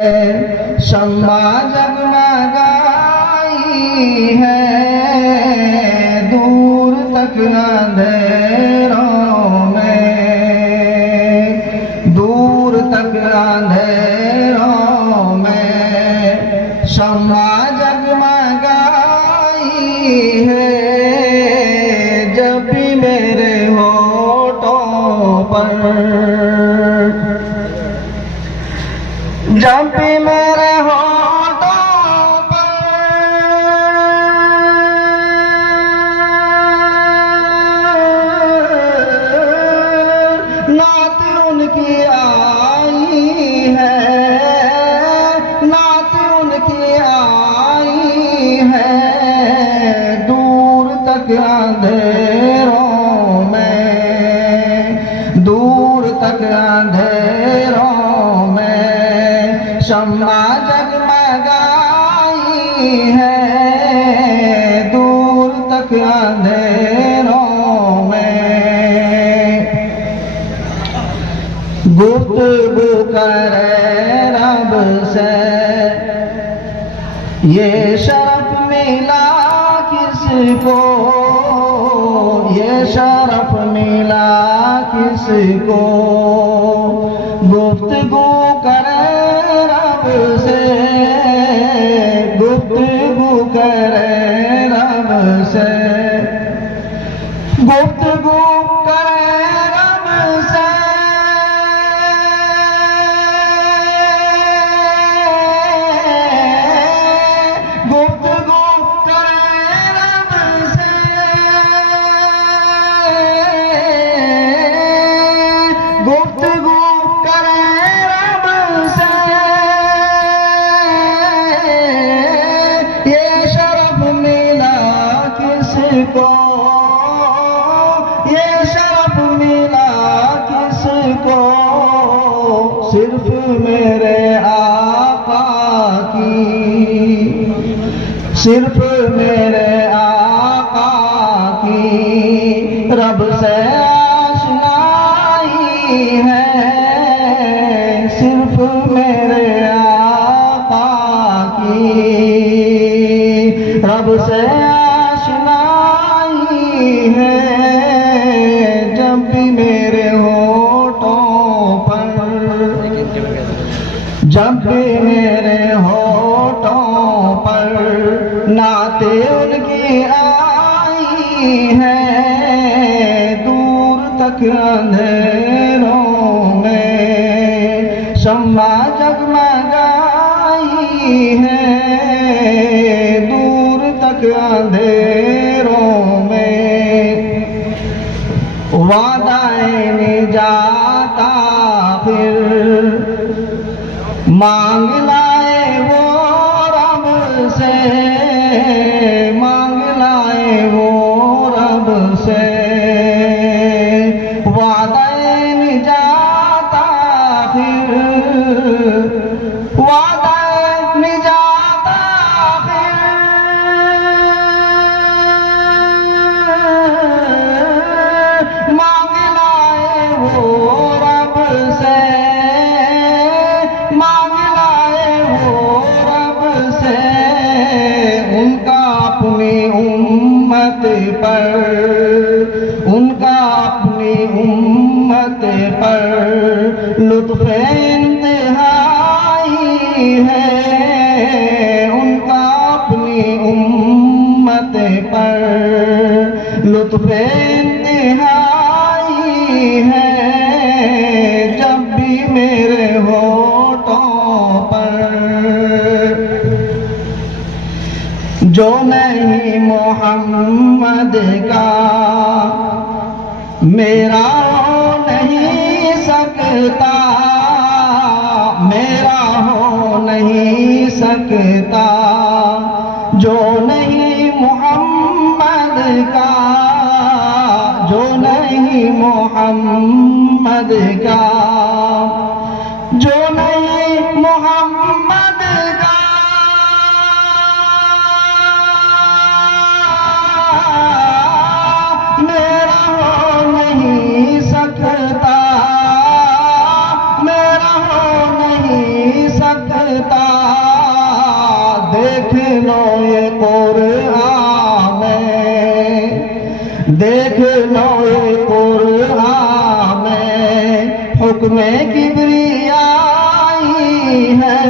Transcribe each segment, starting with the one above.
शम्मा जगमगाई है दूर तक अंधेरों में, दूर तक अंधेरों में शम्मा जगमगाई है। जब भी मेरे होठों पर, जब भी मेरे होठों पर नात उनकी आई है, नात उनकी आई है दूर तक अंधेरों में, दूर तक अंधेरों में शम्मा जगमगाई है दूर तक अंधेरों में। गुफ्तगू करे रब से ये शरफ मिला किसको, ये शरफ मिला किसको। गुफ्तगू करे रब से, गुफ्तगू करे रब से, गुफ्तगू करे रब से, गुफ्तगू करे रब से, गुफ्तगू किसको, ये शरफ मिला किसको। सिर्फ मेरे आका की, सिर्फ मेरे आका की रब से आशनाई है। सिर्फ मेरे आका की रब से है। जब भी मेरे होठों पर, जब भी मेरे होठों पर नाते उनकी आई है दूर तक अंधेरों में शम्मा जगमगाई है दूर तक अंधेरों में। वादाए निजाता फिर मांग लाए वो रब से, मांग लाए वो रब से। वादाए निजाता फिर, वादाए निजाता फिर मांग लाए वो रब से, मांग लाए वो रब से। उनका अपनी उम्मत पर, उनका अपनी उम्मत पर लुत्फ़ इंतहाई है। उनका अपनी उम्मत पर लुत्फ़ इंतहाई है। जब भी मेरे होठों पर जो नहीं मोहम्मद का मेरा हो नहीं सकता, मेरा हो नहीं सकता। जो नहीं मोहम्मद का, जो नहीं मोहम्मद का, जो नहीं मोहम्मद का मेरा हो नहीं सकता, मेरा हो नहीं सकता। लो ये कुरान में हुक्म किबरियाई है,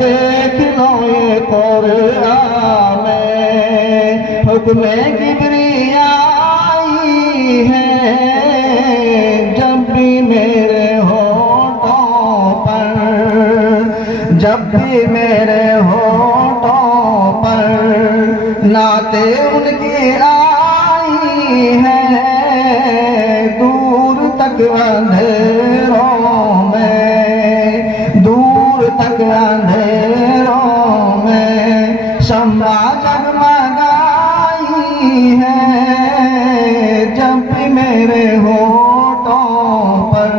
देख लो ये कुरान में हुक्म किबरियाई है। जब भी मेरे होठों पर, जब भी मेरे होठों पर नाते उनकी आई है, दूर तक अंधेरों में, दूर तक अंधेरों में शम्मा जगमगाई है। जब भी मेरे होठों पर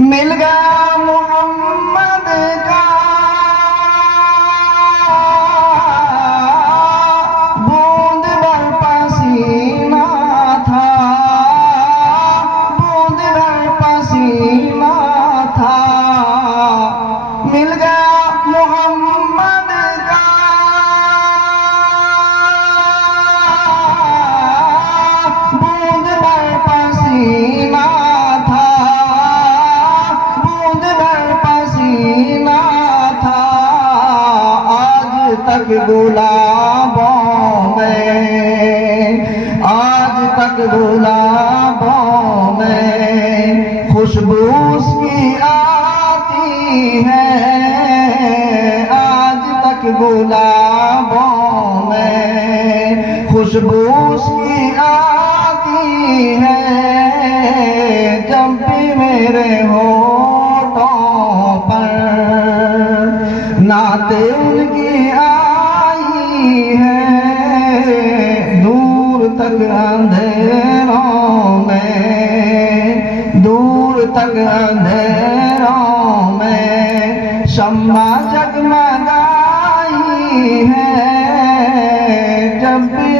मिल गया मोहम्मद का बूंद भर पसीना था, बूंद भर पसीना था। मिल गया मोहम्मद का बूंद भर पसीना था, बूंद भर पसीना था। आज तक गुलाबों में, आज तक गुलाबों में खुशबू उसकी आती है। आज तक गुलाबों में खुशबू उसकी आती है। जब भी मेरे होठों पर नाते उनकी आई है, दूर तक अंधेरों में, दूर तक अंधेरों में शम्मा जगमगाई है। जब भी